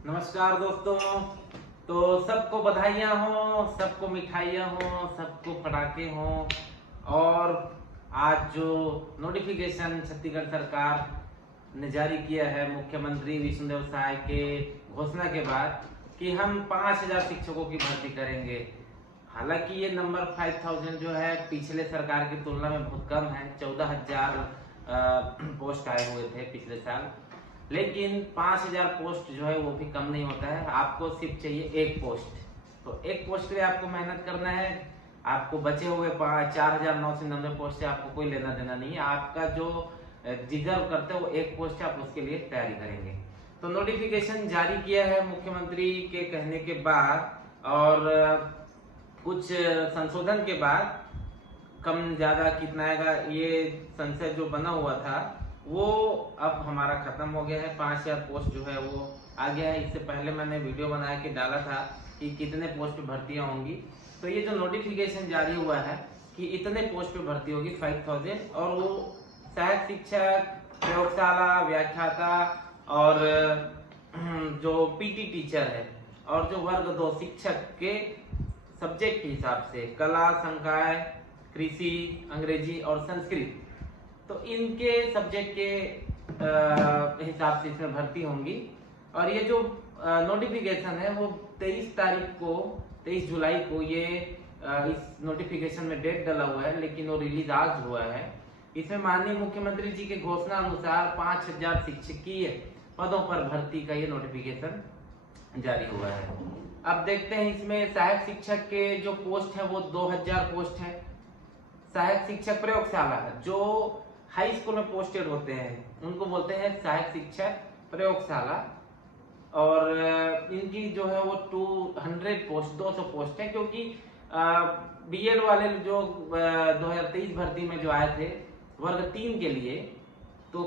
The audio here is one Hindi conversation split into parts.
नमस्कार दोस्तों। तो सबको बधाइयाँ हो, सबको मिठाइयाँ हो, सबको पटाखे हों। और आज जो नोटिफिकेशन छत्तीसगढ़ सरकार ने जारी किया है मुख्यमंत्री विष्णुदेव साय के घोषणा के बाद कि हम 5,000 शिक्षकों की भर्ती करेंगे। हालांकि ये नंबर 5,000 जो है पिछले सरकार की तुलना में बहुत कम है। 14,000 पोस्ट आए हुए थे पिछले साल, लेकिन 5,000 पोस्ट जो है वो भी कम नहीं होता है। आपको सिर्फ चाहिए एक पोस्ट। तो एक पोस्ट के लिए आपको मेहनत करना है। आपको बचे हुए 4,990 पोस्ट से आपको कोई लेना देना नहीं है। आपका जो डिजर्व करते हो वो एक पोस्ट है, आप उसके लिए तैयारी करेंगे। तो नोटिफिकेशन जारी किया है मुख्यमंत्री के कहने के बाद और कुछ संशोधन के बाद कम ज्यादा कितना आएगा ये संशय जो बना हुआ था वो अब हमारा खत्म हो गया है। 5,000 पोस्ट जो है वो आ गया है। इससे पहले मैंने वीडियो बना के डाला था कि कितने पोस्ट पे भर्तियां होंगी। तो ये जो नोटिफिकेशन जारी हुआ है कि इतने पोस्ट पे भर्ती होगी 5,000, और वो सहायक शिक्षक, प्रयोगशाला, व्याख्याता और जो पीटी टीचर है और जो वर्ग 2 शिक्षक के सब्जेक्ट के हिसाब से कला, संकाय, कृषि, अंग्रेजी और संस्कृत, तो इनके सब्जेक्ट के हिसाब से इसमें भर्ती होंगी। और ये जो नोटिफिकेशन है वो 23 जुलाई को ये इस नोटिफिकेशन में डेट डला हुआ है, लेकिन वो रिलीज आज हुआ है। इसमें माननीय मुख्यमंत्री जी के घोषणा अनुसार 5,000 शिक्षकीय पदों पर भर्ती का ये नोटिफिकेशन जारी हुआ है। अब देखते हैं इसमें सहायक शिक्षक के जो पोस्ट है वो 2,000 पोस्ट है। सहायक शिक्षक प्रयोगशाला जो हाई स्कूल में पोस्टेड होते हैं उनको बोलते हैं सहायक शिक्षक प्रयोगशाला, और इनकी जो है वो 200 पोस्ट है, क्योंकि बीएड वाले जो 2023 भर्ती में जो आए थे वर्ग 3 के लिए, तो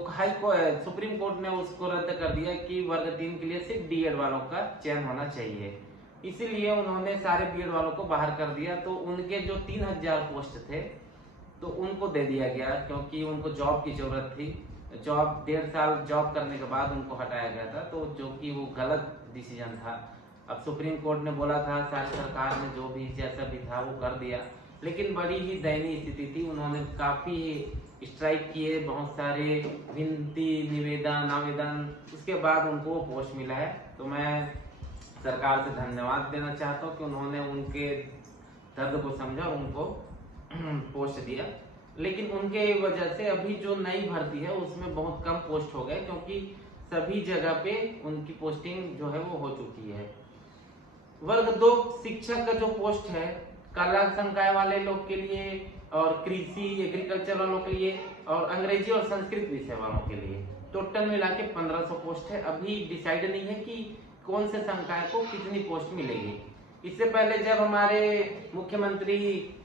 सुप्रीम कोर्ट ने उसको रद्द कर दिया कि वर्ग 3 के लिए सिर्फ बीएड वालों का चयन होना चाहिए। इसीलिए उन्होंने सारे बीएड वालों को बाहर कर दिया। तो उनके जो 3,000 पोस्ट थे तो उनको दे दिया गया, क्योंकि उनको जॉब की जरूरत थी। जॉब 1.5 साल जॉब करने के बाद उनको हटाया गया था, तो जो कि वो गलत डिसीजन था। अब सुप्रीम कोर्ट ने बोला था, सारी सरकार ने जो भी जैसा भी था वो कर दिया, लेकिन बड़ी ही दयनीय स्थिति थी। उन्होंने काफी स्ट्राइक किए, बहुत सारे विनती, निवेदन, आवेदन, उसके बाद उनको पोस्ट मिला है। तो मैं सरकार से धन्यवाद देना चाहता हूँ कि उन्होंने उनके दर्द को समझा और उनको पोस्ट दिया। लेकिन उनके वजह से अभी जो नई भर्ती है उसमें बहुत कम पोस्ट हो गए, क्योंकि सभी जगह पे उनकी पोस्टिंग जो है वो हो चुकी है। वर्ग 2 शिक्षक का जो पोस्ट है कला संकाय वाले लोग के लिए और कृषि एग्रीकल्चर वालों के लिए और अंग्रेजी और संस्कृत विषय वालों के लिए टोटल मिला के 1,500 पोस्ट है। अभी डिसाइड नहीं है कि कौन से संकाय को कितनी पोस्ट मिलेगी। इससे पहले जब हमारे मुख्यमंत्री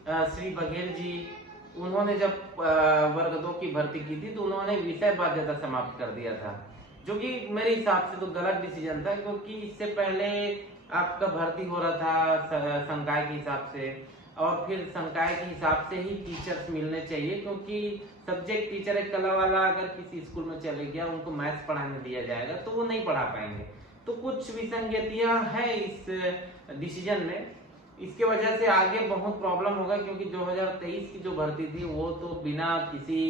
श्री बघेल जी उन्होंने जब वर्ग 2 की भर्ती की थी तो उन्होंने विषय बाध्यता समाप्त कर दिया था, जो कि मेरे हिसाब से तो गलत डिसीजन था, क्योंकि इससे पहले आपका भर्ती हो रहा था संकाय के हिसाब से, और फिर संकाय के हिसाब से ही टीचर्स मिलने चाहिए, क्योंकि सब्जेक्ट टीचर एक कला वाला अगर किसी स्कूल में चले गया उनको मैथ्स पढ़ाने दिया जाएगा तो वो नहीं पढ़ा पाएंगे। तो कुछ विसंगतियां हैं इस डिसीजन में। इसके वजह से आगे बहुत प्रॉब्लम होगा, क्योंकि 2023 की जो भर्ती थी वो तो बिना किसी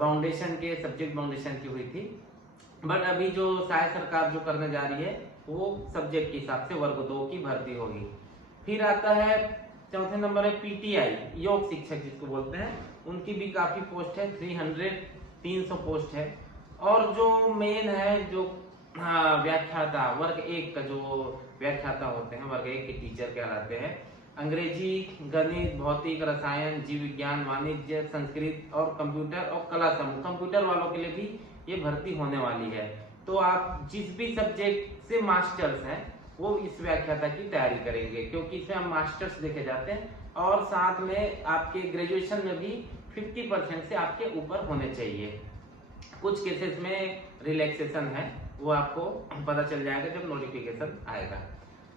फाउंडेशन के, सब्जेक्ट फाउंडेशन की हुई थी। बट अभी जो शायद सरकार जो करने जा रही है वो सब्जेक्ट के हिसाब से वर्ग 2 की भर्ती होगी। फिर आता है चौथे नंबर है पीटीआई योग शिक्षक जिसको बोलते हैं, उनकी भी काफी पोस्ट है, 300 पोस्ट है। और जो मेन है जो व्याख्याता वर्ग 1 का जो व्याख्याता होते हैं, वर्ग 1 के टीचर कहलाते हैं, अंग्रेजी, गणित, भौतिक, रसायन, जीव विज्ञान, वाणिज्य, संस्कृत और कंप्यूटर और कला समूह, कंप्यूटर वालों के लिए भी ये भर्ती होने वाली है। तो आप जिस भी सब्जेक्ट से मास्टर्स हैं वो इस व्याख्याता की तैयारी करेंगे, क्योंकि इसमें हम मास्टर्स देखे जाते हैं, और साथ में आपके ग्रेजुएशन में भी 50% से आपके ऊपर होने चाहिए। कुछ केसेस में रिलैक्सेशन है, वो आपको पता चल जाएगा जब नोटिफिकेशन आएगा।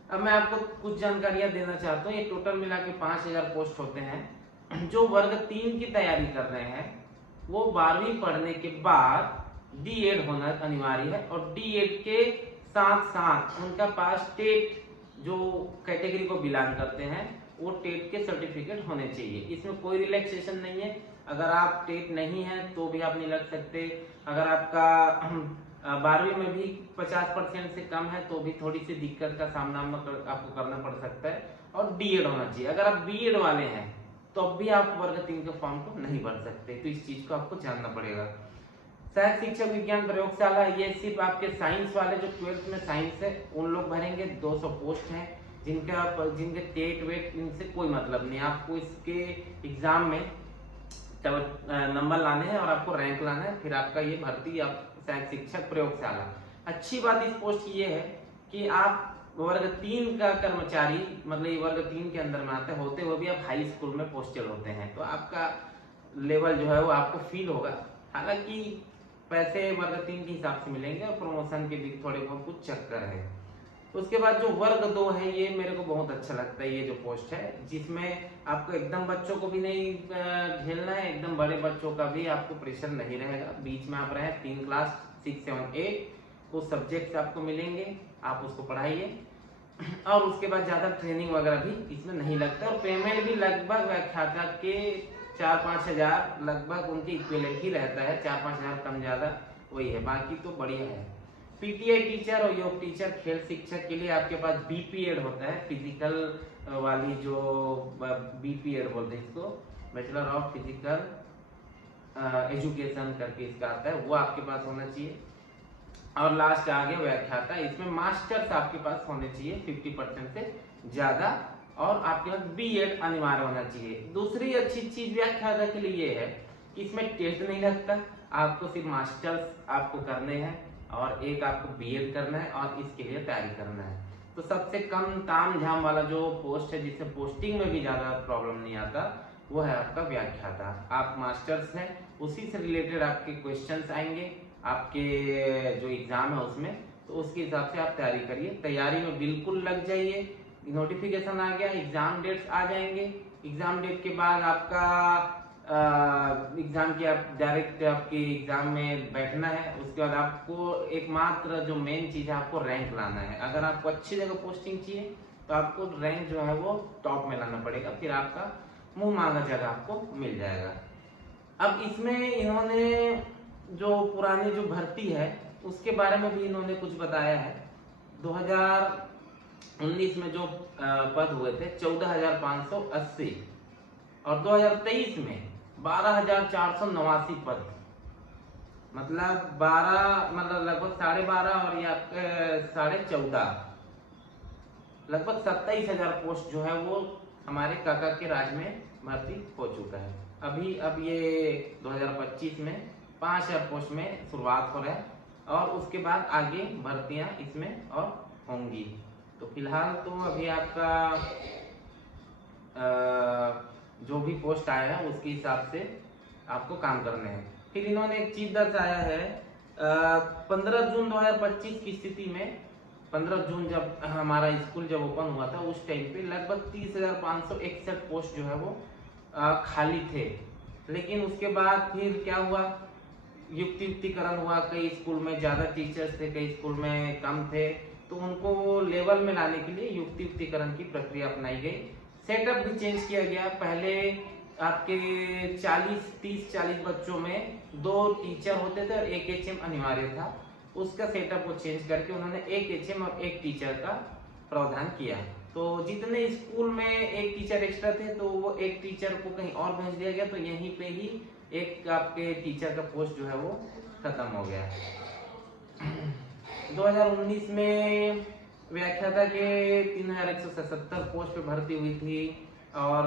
अब मैं आपको कुछ जानकारियां देना चाहता हूँ। ये टोटल मिला के 5,000 पोस्ट होते हैं। जो वर्ग 3 की तैयारी कर रहे हैं वो 12वीं पढ़ने के बाद D.Ed होना अनिवार्य है, और D.Ed के साथ साथ उनका पास टेट जो कैटेगरी को बिलोंग करते हैं वो टेट के सर्टिफिकेट होने चाहिए। इसमें कोई रिलैक्सेशन नहीं है, अगर आप टेट नहीं है तो भी आप नहीं लग सकते। अगर आपका 12वीं में भी 50% से कम है तो भी थोड़ी सी दिक्कत का सामना आपको करना पड़ सकता है, और D.Ed होना चाहिए। अगर आप B.Ed वाले हैं तो अब भी आप वर्ग 3 के फॉर्म को नहीं भर सकते, तो इस चीज को आपको जानना पड़ेगा। सहायक शिक्षक विज्ञान प्रयोगशाला, ये सिर्फ आपके साइंस वाले जो 12th में साइंस है उन लोग भरेंगे। 200 पोस्ट हैं जिनके टेट वेट इनसे कोई मतलब नहीं। आपको इसके एग्जाम में नंबर लाने हैं और आपको रैंक लाना है, फिर आपका ये भर्ती आप सहायक शिक्षक प्रयोगशाला। अच्छी बात इस पोस्ट की ये है कि आप वर्ग 3 का कर्मचारी, मतलब ये वर्ग 3 के अंदर में आते होते हुए भी आप हाई स्कूल में पोस्टेड होते हैं, तो आपका लेवल जो है वो आपको फील होगा। हालांकि पैसे वर्ग 3 के हिसाब से मिलेंगे और प्रमोशन के भी थोड़े बहुत कुछ चक्कर है। उसके बाद जो वर्ग 2 है, ये मेरे को बहुत अच्छा लगता है। ये जो पोस्ट है जिसमें आपको एकदम बच्चों को भी नहीं झेलना है, एकदम बड़े बच्चों का भी आपको प्रेशर नहीं रहेगा। बीच में आप रहे 3 क्लास 6, 7, 8 कुछ सब्जेक्ट्स आपको मिलेंगे, आप उसको पढ़ाइए। और उसके बाद ज्यादा ट्रेनिंग वगैरह भी इसमें नहीं लगता, और पेमेंट भी लगभग व्याख्याता के 4-5 हजार लगभग उनके इक्विवेलेंट ही रहता है। 4-5 हजार कम ज्यादा वही है, बाकी तो बढ़िया है। पीटीआई टीचर और योग टीचर, खेल शिक्षक के लिए आपके पास BPEd होता है, फिजिकल वाली जो BPEd बोलते हैं इसको, बैचलर ऑफ फिजिकल एजुकेशन करके इसका आता है, वो आपके पास होना चाहिए। और लास्ट आ गया व्याख्याता, इसमें मास्टर्स आपके पास होने चाहिए 50% से ज्यादा, और आपके पास B.Ed अनिवार्य होना चाहिए। दूसरी अच्छी चीज व्याख्याता के लिए ये है कि इसमें टेस्ट नहीं लगता, आपको सिर्फ मास्टर्स आपको करने हैं और एक आपको B.Ed करना है और इसके लिए तैयारी करना है। तो सबसे कम ताम झाम वाला जो पोस्ट है जिससे पोस्टिंग में भी ज्यादा प्रॉब्लम नहीं आता, वो है आपका व्याख्याता। आप मास्टर्स हैं, उसी से रिलेटेड आपके क्वेश्चंस आएंगे आपके जो एग्जाम है उसमें, तो उसके हिसाब से आप तैयारी करिए। तैयारी में बिल्कुल लग जाइए। नोटिफिकेशन आ गया, एग्जाम डेट्स आ जाएंगे। एग्जाम डेट के बाद आपका एग्जाम की आप डायरेक्ट आपके एग्जाम में बैठना है। उसके बाद आपको एकमात्र जो मेन चीज है, आपको रैंक लाना है। अगर आपको अच्छी जगह पोस्टिंग चाहिए तो आपको रैंक जो है वो टॉप में लाना पड़ेगा, फिर आपका मुंह मांगा जगह आपको मिल जाएगा। अब इसमें इन्होंने जो पुरानी जो भर्ती है उसके बारे में भी इन्होंने कुछ बताया है। 2019 में जो पद हुए थे 14,580, और 2023 में 12,489 पद, मतलब लगभग 12.5 और या 14.5, लगभग 27,000 पोस्ट जो है वो हमारे काका के राज में भर्ती हो चुका है। अब ये 2025 में 5,000 पोस्ट में शुरुआत हो रहा है, और उसके बाद आगे भर्तियां इसमें और होंगी। तो फिलहाल तो अभी आपका जो भी पोस्ट आया है उसके हिसाब से आपको काम करने हैं। फिर इन्होंने एक चीज दर्शाया है, 15 जून 2025 की स्थिति में, 15 जून जब हमारा स्कूल जब ओपन हुआ था उस टाइम पे लगभग 30,561 पोस्ट जो है वो खाली थे। लेकिन उसके बाद फिर क्या हुआ, युक्तिकरण हुआ। कई स्कूल में ज्यादा टीचर्स थे, कई स्कूल में कम थे, तो उनको लेवल में लाने के लिए युक्तिकरण की प्रक्रिया अपनाई गई। सेटअप भी चेंज किया गया। पहले आपके 30-40 बच्चों में 2 टीचर होते थे और 1 HM अनिवार्य था। उसका सेटअप को चेंज करके उन्होंने 1 HM और 1 टीचर का प्रावधान किया। तो जितने स्कूल में 1 टीचर एक्स्ट्रा थे तो वो 1 टीचर को कहीं और भेज दिया गया, तो यहीं पे ही एक आपके टीचर का पोस्ट जो है वो खत्म हो गया। 2019 में व्याख्याता के 3,177 पोस्ट पे भर्ती हुई थी, और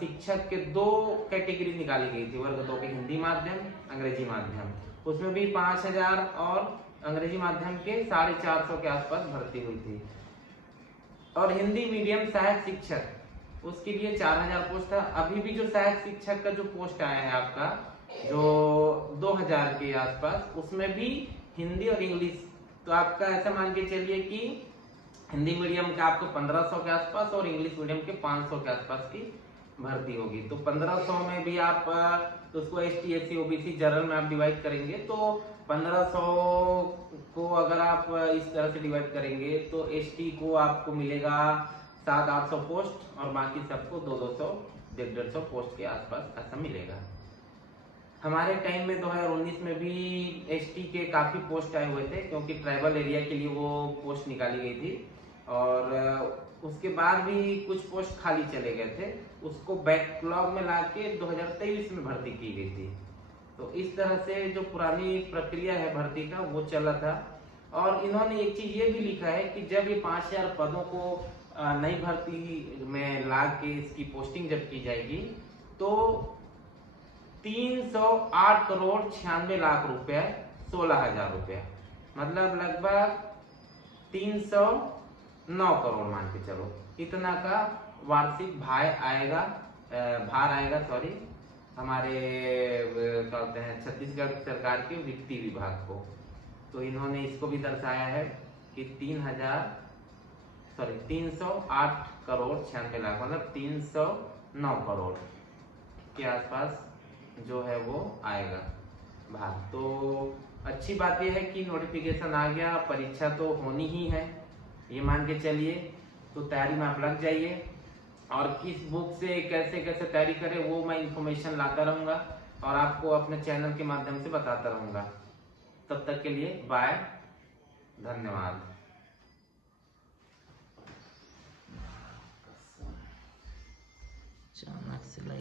शिक्षक के 2 कैटेगरी निकाली गई थी, वर्ग 2 के हिंदी माध्यम, अंग्रेजी माध्यम। उसमें भी 5,000 और अंग्रेजी माध्यम के 450 के आसपास भर्ती हुई थी। और हिंदी मीडियम सहायक शिक्षक, उसके लिए 4,000 पोस्ट था। अभी भी जो सहायक शिक्षक का जो पोस्ट आया है आपका जो 2,000 के आसपास, उसमें भी हिंदी और इंग्लिश, तो आपका ऐसा मान के चलिए कि हिंदी मीडियम का आपको 1,500 के आसपास और इंग्लिश मीडियम के 500 के आसपास की भर्ती होगी। तो 1,500 में भी आप तो उसको ST SC OBC जनरल में आप डिवाइड करेंगे तो 1500 को अगर आप इस तरह से डिवाइड करेंगे तो एसटी को आपको मिलेगा 700-800 पोस्ट और बाकी सबको 200-200 150 पोस्ट के आसपास ऐसा मिलेगा। हमारे टाइम में 2019 में भी एसटी के काफ़ी पोस्ट आए हुए थे, क्योंकि ट्राइबल एरिया के लिए वो पोस्ट निकाली गई थी और उसके बाद भी कुछ पोस्ट खाली चले गए थे, उसको बैकलॉग में लाके 2023 में भर्ती की गई थी। तो इस तरह से जो पुरानी प्रक्रिया है भर्ती का वो चला था। और इन्होंने एक चीज ये भी लिखा है कि जब ये 5000 पदों को नई भर्ती में ला के इसकी पोस्टिंग जब की जाएगी तो 308 करोड़ 96 लाख रुपए 16,000 रुपया, मतलब लगभग 309 करोड़ मान के चलो, इतना का वार्षिक भार आएगा सॉरी, हमारे क्या होते हैं छत्तीसगढ़ सरकार के वित्तीय विभाग को। तो इन्होंने इसको भी दर्शाया है कि 308 करोड़ 96 लाख, मतलब 309 करोड़ के आसपास जो है वो आएगा भाग। तो अच्छी बात यह है कि नोटिफिकेशन आ गया, परीक्षा तो होनी ही है ये मान के चलिए, तो तैयारी में आप लग जाइए। और किस बुक से कैसे कैसे तैयारी करें वो मैं इंफॉर्मेशन लाता रहूँगा और आपको अपने चैनल के माध्यम से बताता रहूँगा। तब तक के लिए बाय, धन्यवाद।